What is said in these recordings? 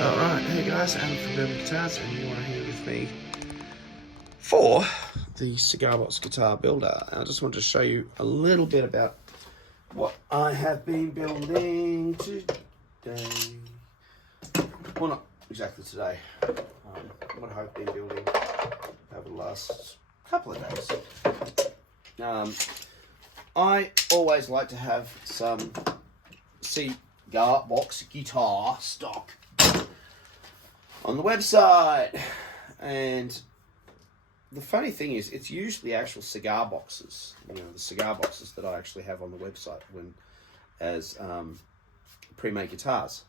Alright, hey guys, Adam from Rebel Guitars, and you are here with me for the Cigar Box Guitar Builder. I just wanted to show you a little bit about what I have been building today. Well, not exactly today. What I've been building over the last couple of days. I always like to have some Cigar Box guitar stock on the website, and the funny thing is it's usually actual cigar boxes, the cigar boxes that I actually have on the website as pre-made guitars.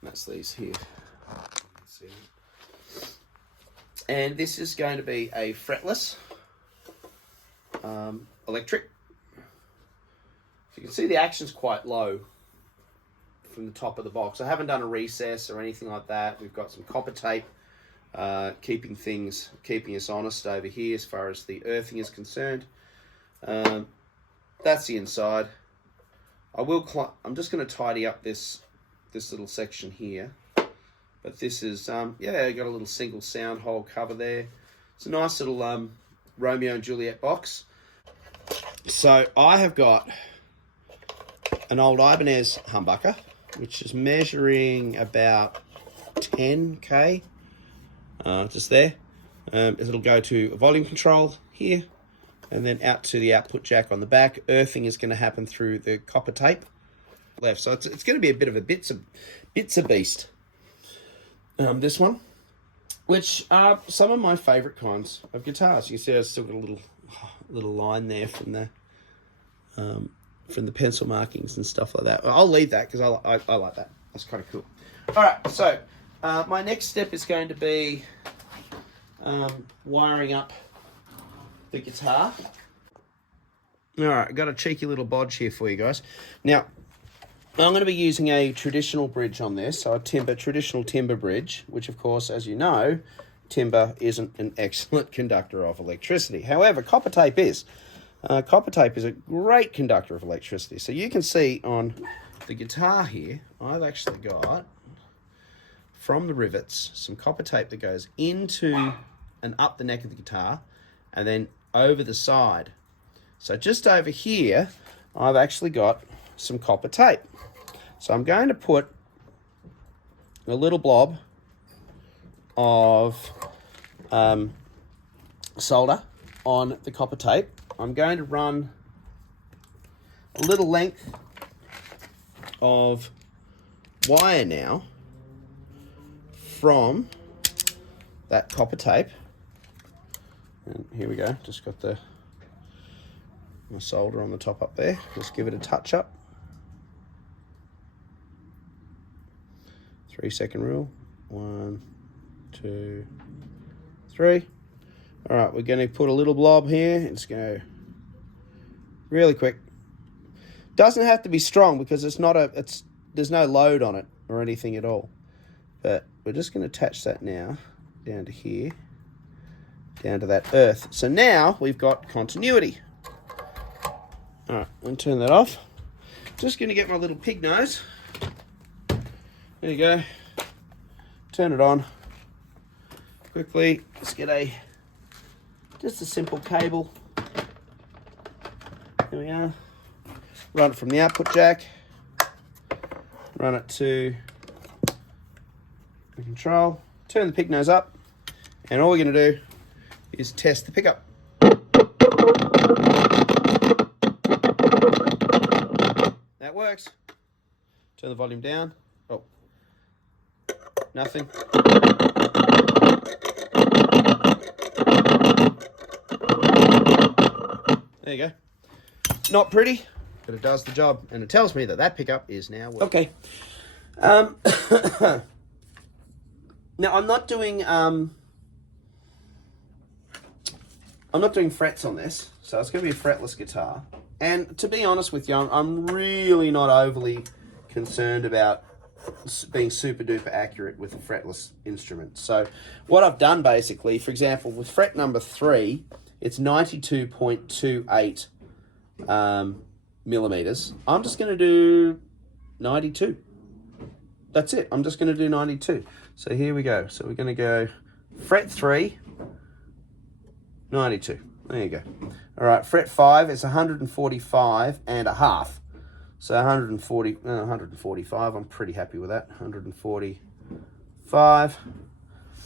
And that's these here. And this is going to be a fretless electric. So you can see the action's quite low from the top of the box. I haven't done a recess or anything like that. We've got some copper tape keeping us honest over here as far as the earthing is concerned. That's the inside. I'm just going to tidy up this little section here, but this is got a little single sound hole cover there. It's a nice little Romeo and Juliet box. So I have got an old Ibanez humbucker, which is measuring about 10k, just there. It'll go to a volume control here, and then out to the output jack on the back. Earthing is going to happen through the copper tape left, so it's going to be a bit of a bits of beast. This one, which are some of my favourite kinds of guitars. You can see I've still got a little line there from the pencil markings and stuff like that. I'll leave that because I like that. That's kind of cool. All right, so my next step is going to be wiring up the guitar. All right, I've got a cheeky little bodge here for you guys. Now, I'm going to be using a traditional bridge on this, so a traditional timber bridge, which of course, as you know, timber isn't an excellent conductor of electricity. However, copper tape is. Copper tape is a great conductor of electricity. So you can see on the guitar here, I've actually got, from the rivets, some copper tape that goes into and up the neck of the guitar and then over the side. So just over here, I've actually got some copper tape. So I'm going to put a little blob of solder on the copper tape. I'm going to run a little length of wire now from that copper tape. And here we go, just got my solder on the top up there. Just give it a touch up. 3-second rule. 1, 2, 3. All right, we're going to put a little blob here. It's going to really quick. Doesn't have to be strong because there's no load on it or anything at all. But we're just going to attach that now down to here, down to that earth. So now we've got continuity. All right, I'm going to turn that off. Just going to get my little pig nose. There you go. Turn it on. Quickly, let's get just a simple cable. Here we are. Run it from the output jack. Run it to the control. Turn the pig nose up. And all we're going to do is test the pickup. That works. Turn the volume down. Oh. Nothing. There you go. Not pretty, but it does the job, and it tells me that pickup is now working. Okay. Now I'm not doing frets on this, so it's going to be a fretless guitar. And to be honest with you, I'm really not overly concerned about being super duper accurate with a fretless instrument. So what I've done basically, for example, with fret number 3, it's 92.28 millimeters. I'm just going to do 92. that's it. I'm just going to do 92. So here we go. So we're going to go fret 3, 92. There you go. All right, fret 5 is 145 and a half. So 145, I'm pretty happy with that. 145.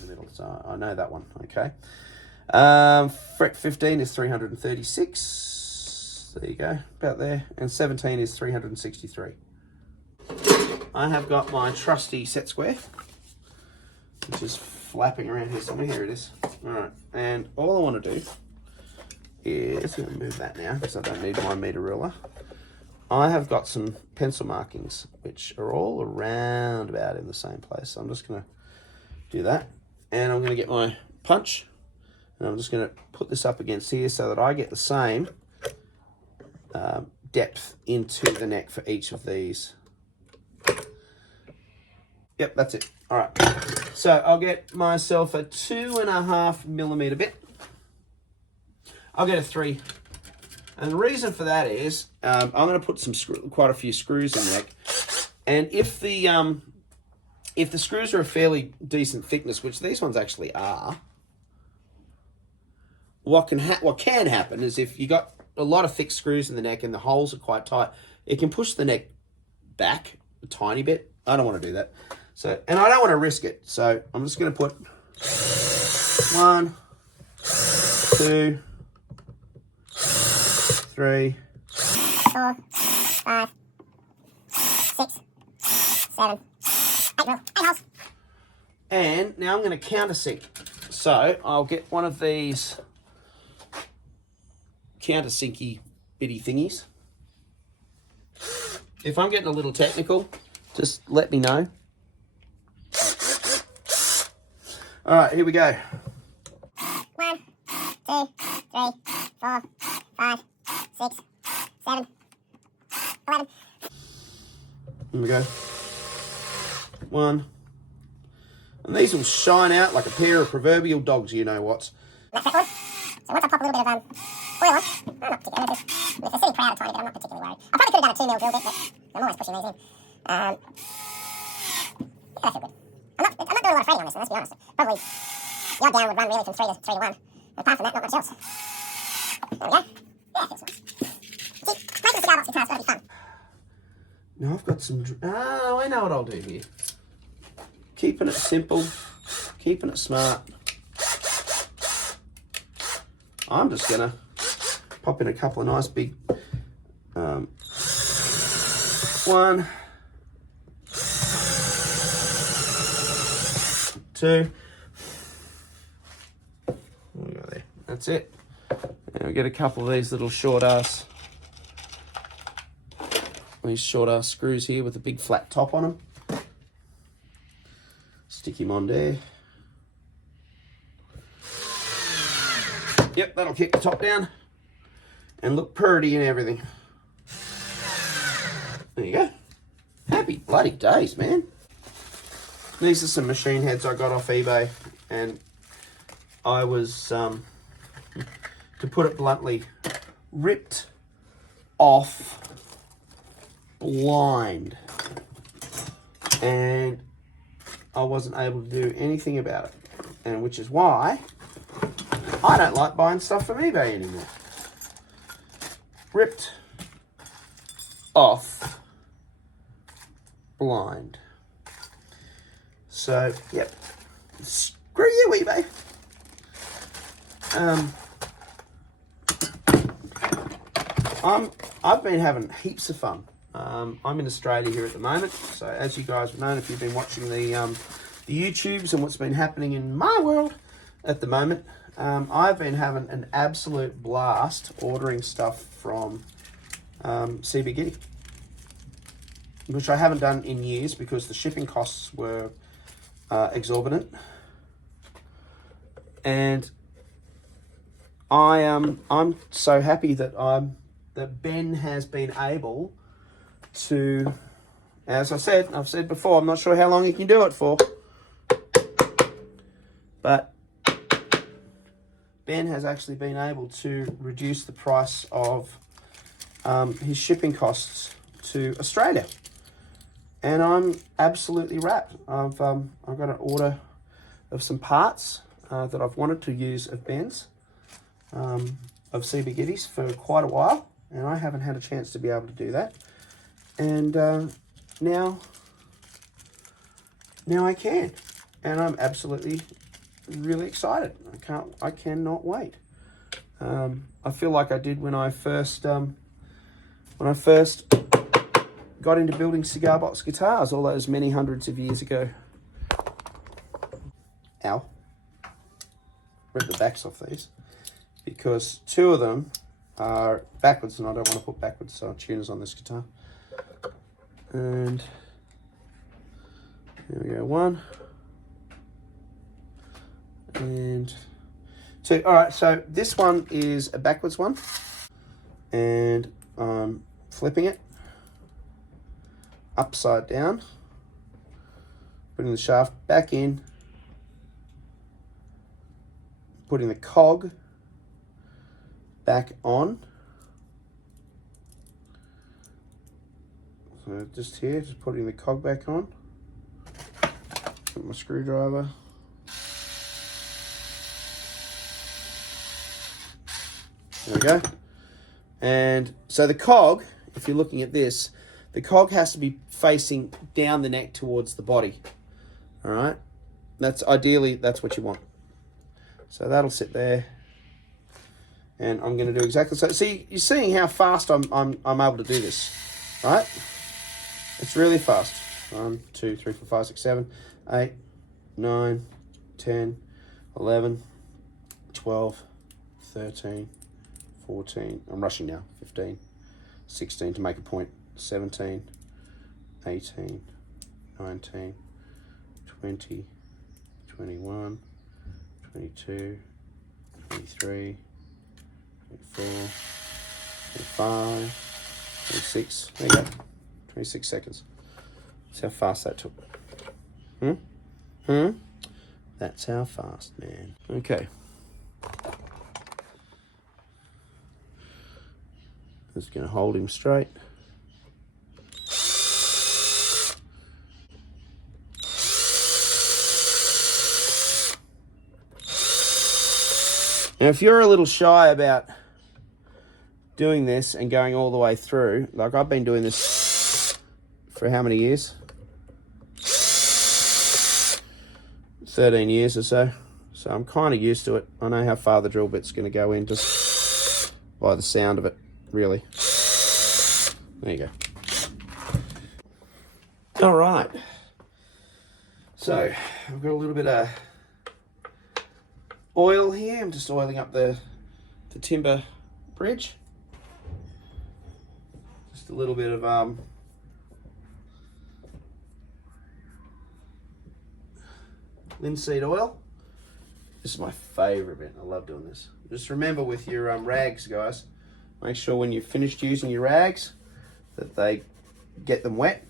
The middle, so I know that one, okay. Fret 15 is 336. There you go, about there. And 17 is 363. I have got my trusty set square, which is flapping around here somewhere. Here it is. All right, and all I want to do is, I'm going to move that now because I don't need my meter ruler. I have got some pencil markings which are all around about in the same place. So I'm just going to do that. And I'm going to get my punch. And I'm just going to put this up against here so that I get the same depth into the neck for each of these. Yep, that's it. All right. So I'll get myself a 2.5 millimeter bit. I'll get a 3. And the reason for that is I'm going to put quite a few screws in the neck, and if the screws are a fairly decent thickness, which these ones actually are, what can happen is if you got a lot of thick screws in the neck and the holes are quite tight, it can push the neck back a tiny bit. I don't want to do that. So, and I don't want to risk it. So I'm just going to put 1, 2, 3, 4, 5, 6, 7, 8 holes. And now I'm going to countersink. So I'll get one of these countersinky bitty thingies. If I'm getting a little technical, just let me know. All right, here we go. 1, 2, 3, 4, 5, 6, 7, 11. Here we go. 1. And these will shine out like a pair of proverbial dogs, you know what. That's that one. So once I pop a little bit of oil on, I'm not particularly, if they're sitting proud a tiny bit, I'm not particularly worried. I probably could have done a 2mm drill bit, but I'm always pushing these in. Yeah, that feel good. I'm not doing a lot of fretting on this one, let's be honest. Probably the odd down would run really from 3 to 1. And apart from that, not much else. There we go. Yeah, that feels nice. See, making a cigar box guitar's gotta be fun. Now I've got some... Oh, I know what I'll do here. Keeping it simple, keeping it smart. I'm just gonna pop in a couple of nice big... 1... two. There we go there. That's it. And we'll get a couple of these little short ass screws here with a big flat top on them. Stick him on there. Yep, that'll kick the top down and look pretty and everything. There you go. Happy bloody days, man. These are some machine heads I got off eBay, and I was, to put it bluntly, ripped off blind, and I wasn't able to do anything about it, and which is why I don't like buying stuff from eBay anymore. Ripped off blind. So, yep, screw you, eBay. I've been having heaps of fun. I'm in Australia here at the moment, so as you guys have known, if you've been watching the YouTubes and what's been happening in my world at the moment, I've been having an absolute blast ordering stuff from C.B.Gitty, which I haven't done in years because the shipping costs were exorbitant, and I'm so happy that Ben has been able to, as I've said before, I'm not sure how long he can do it for, but Ben has actually been able to reduce the price of his shipping costs to Australia. and I'm absolutely wrapped. I've got an order of some parts that I've wanted to use of Ben's, of C.B.Gitty's for quite a while, and I haven't had a chance to be able to do that. And now I can, and I'm absolutely really excited. I cannot wait. I feel like I did when I first got into building cigar box guitars all those many hundreds of years ago. Ow. Rip the backs off these, because two of them are backwards, and I don't want to put backwards tuners on this guitar. And there we go, one and two. All right, so this one is a backwards one, and I'm flipping it upside down, putting the shaft back in, putting the cog back on. So just here, just putting the cog back on. Put my screwdriver. There we go. And so the cog, if you're looking at this, the cog has to be facing down the neck towards the body. All right, that's ideally, that's what you want. So that'll sit there, and I'm going to do exactly so. See, you're seeing how fast I'm able to do this, right? It's really fast. 1, 2, 3, 4, 5, 6, 7, 8, 9, 10, 11, 12, 13, 14. I'm rushing now. 15, 16 to make a point. 17, 18, 19, 20, 21, 22, 23, 24, 25, 26. There you go. 26 seconds. That's how fast that took. That's how fast, man. Okay. Just gonna hold him straight. Now, if you're a little shy about doing this and going all the way through, like I've been doing this for how many years? 13 years or so. So I'm kind of used to it. I know how far the drill bit's going to go in just by the sound of it, really. There you go. All right. So I've got a little bit of oil here. I'm just oiling up the timber bridge. Just a little bit of linseed oil. This is my favorite bit. I love doing this. Just remember with your rags, guys, make sure when you've finished using your rags that they get them wet.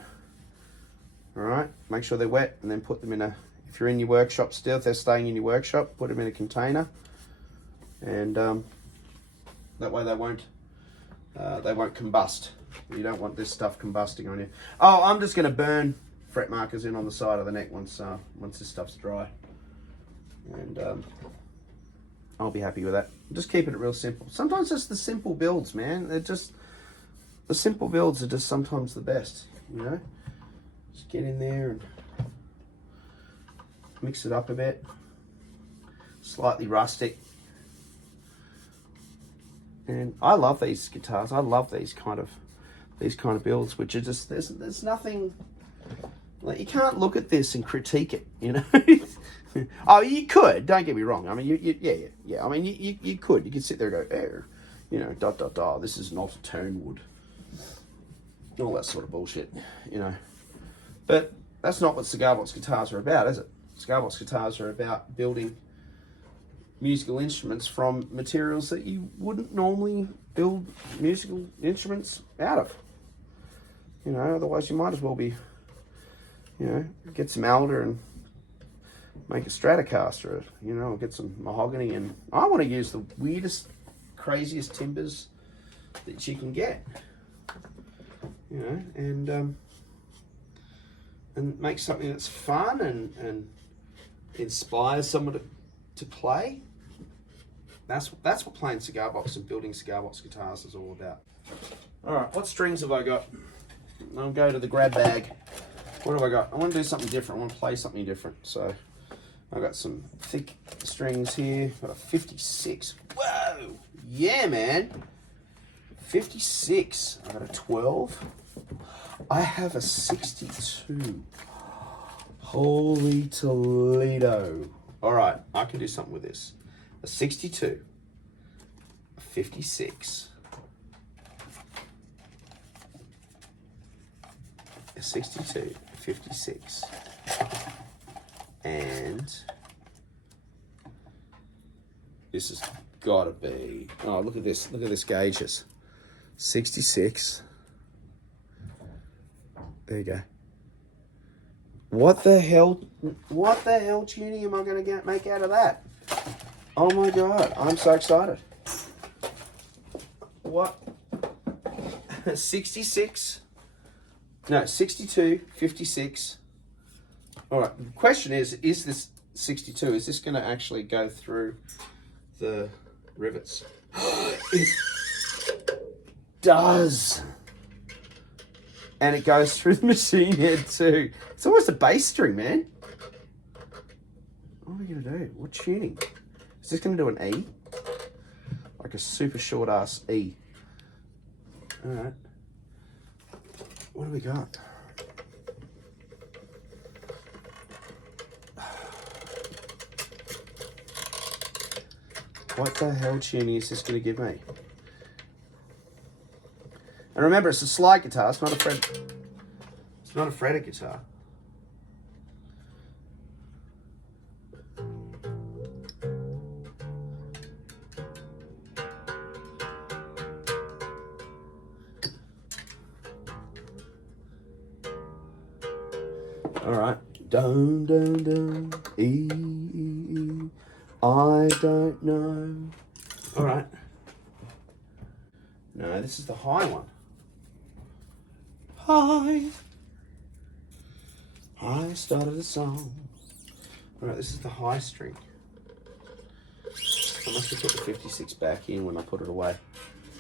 All right, make sure they're wet, and then put them in a, if you're in your workshop still, if they're staying in your workshop, put them in a container, and that way they won't combust. You don't want this stuff combusting on you. Oh, I'm just going to burn fret markers in on the side of the neck once this stuff's dry, and I'll be happy with that. Just keeping it real simple. Sometimes it's the simple builds, man. The simple builds are just sometimes the best, you know. Just get in there and mix it up a bit. Slightly rustic. And I love these guitars. I love these kind of builds, which are just, there's nothing, like, you can't look at this and critique it, you know. Oh, you could, don't get me wrong. I mean, yeah. I mean, you could sit there and go, you know, this is not a tone wood. All that sort of bullshit, you know. But that's not what cigar box guitars are about, is it? Cigar box guitars are about building musical instruments from materials that you wouldn't normally build musical instruments out of. You know, otherwise you might as well be, you know, get some alder and make a Stratocaster, you know, get some mahogany, and I want to use the weirdest, craziest timbers that you can get, you know, and and make something that's fun and inspires someone to play. That's what playing cigar box and building cigar box guitars is all about. All right, what strings have I got? I'll go to the grab bag. What have I got? I want to do something different. I want to play something different. So I've got some thick strings here. I've got a 56. Whoa! Yeah, man. 56. I've got a 12. I have a 62. Holy Toledo. All right, I can do something with this. A 62. A 56. A 62. 56. And this has got to be, oh, look at this gauges. 66. There you go. What the hell tuning am I going to make out of that? Oh my God, I'm so excited. What? 66? No, 62, 56. All right, the question is this 62, is this going to actually go through the rivets? It does. And it goes through the machine head too. It's almost a bass string, man. What are we going to do? What tuning? Is this going to do an E? Like a super short ass E. All right. What do we got? What the hell tuning is this going to give me? And remember, it's a slide guitar. It's not a fret. It's not a fretted guitar. All right. Dun dun dun. E E E. I don't know. All right. No, this is the high one. Hi. I started a song. All right, this is the high string. I must have put the 56 back in when I put it away.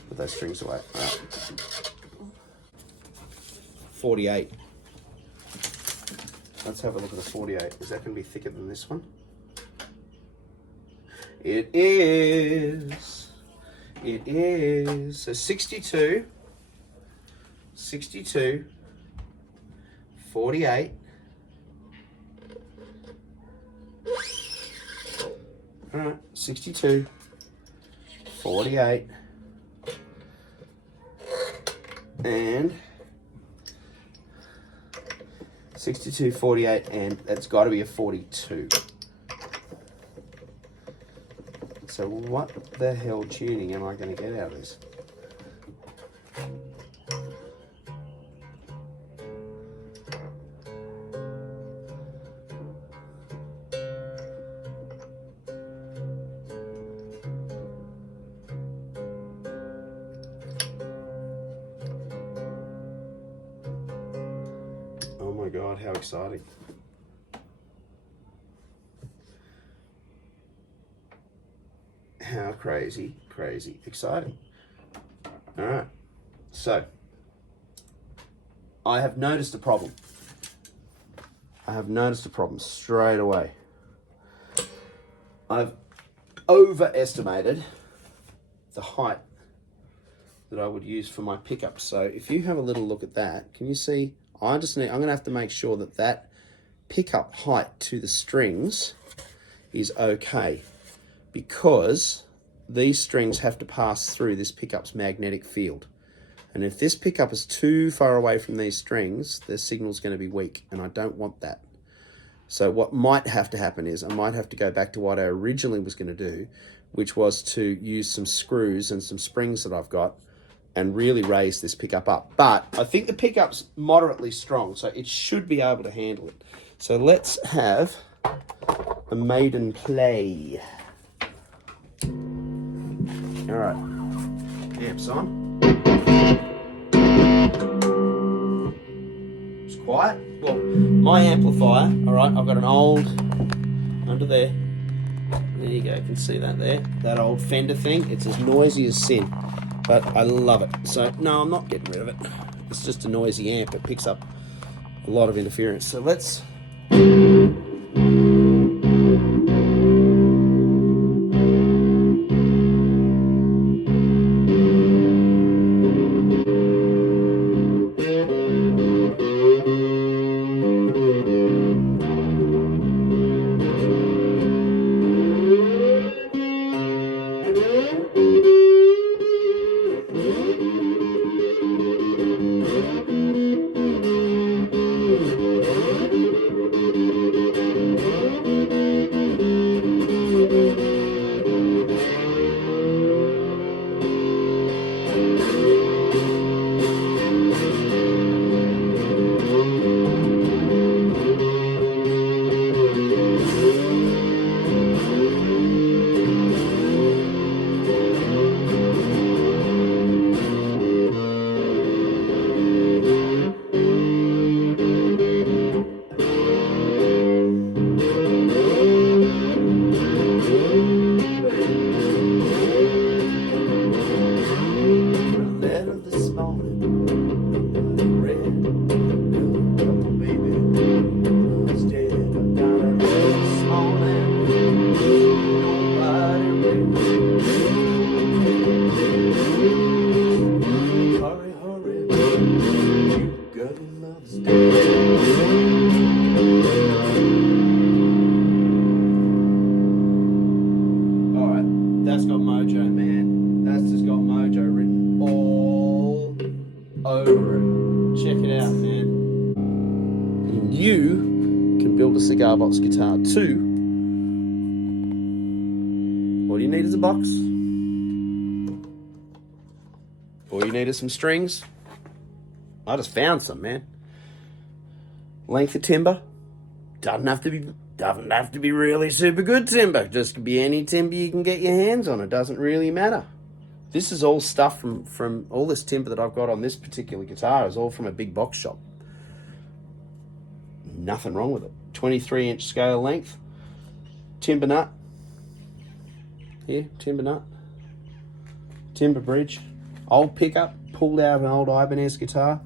Put those strings away. All right. 48. Let's have a look at the 48. Is that going to be thicker than this one? It is. It is. So 62. 62, 48, all right, 62, 48, and 62, 48, and that's got to be a 42. So what the hell tuning am I going to get out of this? Oh my God, how exciting. How crazy exciting. All right, so I have noticed a problem. Straight away. I've overestimated the height that I would use for my pickup. So if you have a little look at that, can you see? I'm going to have to make sure that that pickup height to the strings is okay, because these strings have to pass through this pickup's magnetic field. And if this pickup is too far away from these strings, the signal's going to be weak, and I don't want that. So what might have to happen is I might have to go back to what I originally was going to do, which was to use some screws and some springs that I've got and really raise this pickup up. But I think the pickup's moderately strong, so it should be able to handle it. So let's have a maiden play. All right, amps on. It's quiet. Well, my amplifier, all right, I've got an old, under there you go, you can see that there, that old Fender thing. It's as noisy as sin, but I love it. So no, I'm not getting rid of it. It's just a noisy amp. It picks up a lot of interference. So let's that's got mojo, man. That's just got mojo written all over it. Check it out, man. And you can build a cigar box guitar too. All you need is a box. All you need is some strings. I just found some, man. Length of timber. Doesn't have to be really super good timber. Just could be any timber you can get your hands on. It doesn't really matter. This is all stuff from all this timber that I've got on this particular guitar is all from a big box shop. Nothing wrong with it. 23-inch scale length. Timber nut. Here, timber nut. Timber bridge. Old pickup, pulled out of an old Ibanez guitar.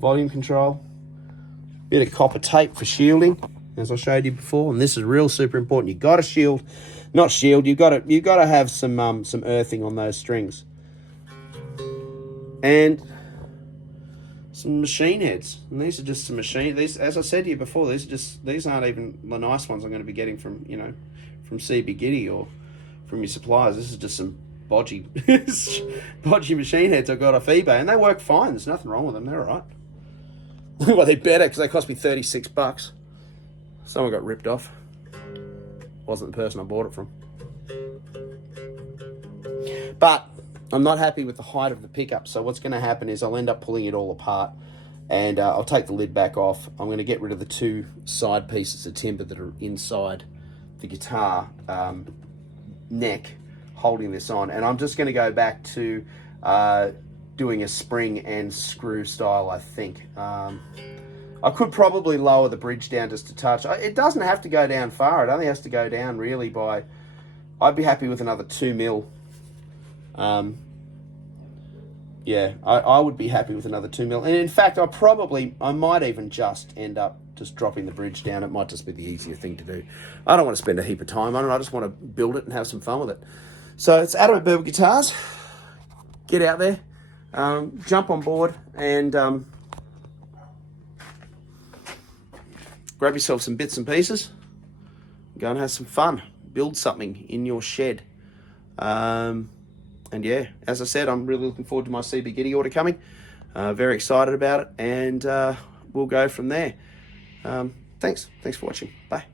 Volume control. Bit of copper tape for shielding, as I showed you before, and this is real super important. You got to shield, not shield. You got to have some earthing on those strings, and some machine heads. And these are just some machine. These, as I said to you before, these aren't even the nice ones I'm going to be getting from from C.B.Gitty or from your suppliers. This is just some bodgy machine heads I got off eBay, and they work fine. There's nothing wrong with them. They're all right. Well, they're better because they cost me $36. Someone got ripped off. Wasn't the person I bought it from. But I'm not happy with the height of the pickup, so what's going to happen is I'll end up pulling it all apart, and I'll take the lid back off. I'm going to get rid of the two side pieces of timber that are inside the guitar neck holding this on, and I'm just going to go back to doing a spring and screw style, I think. I could probably lower the bridge down just a touch. It doesn't have to go down far. It only has to go down really by, I'd be happy with another 2 mil. Yeah, I would be happy with another 2 mil. And in fact, I might even just end up just dropping the bridge down. It might just be the easier thing to do. I don't want to spend a heap of time on it. I just want to build it and have some fun with it. So it's Adam at Berber Guitars. Get out there. Jump on board and grab yourself some bits and pieces. Go and have some fun. Build something in your shed. And yeah, as I said, I'm really looking forward to my C.B.Gitty order coming. Very excited about it, and we'll go from there. Thanks for watching. Bye.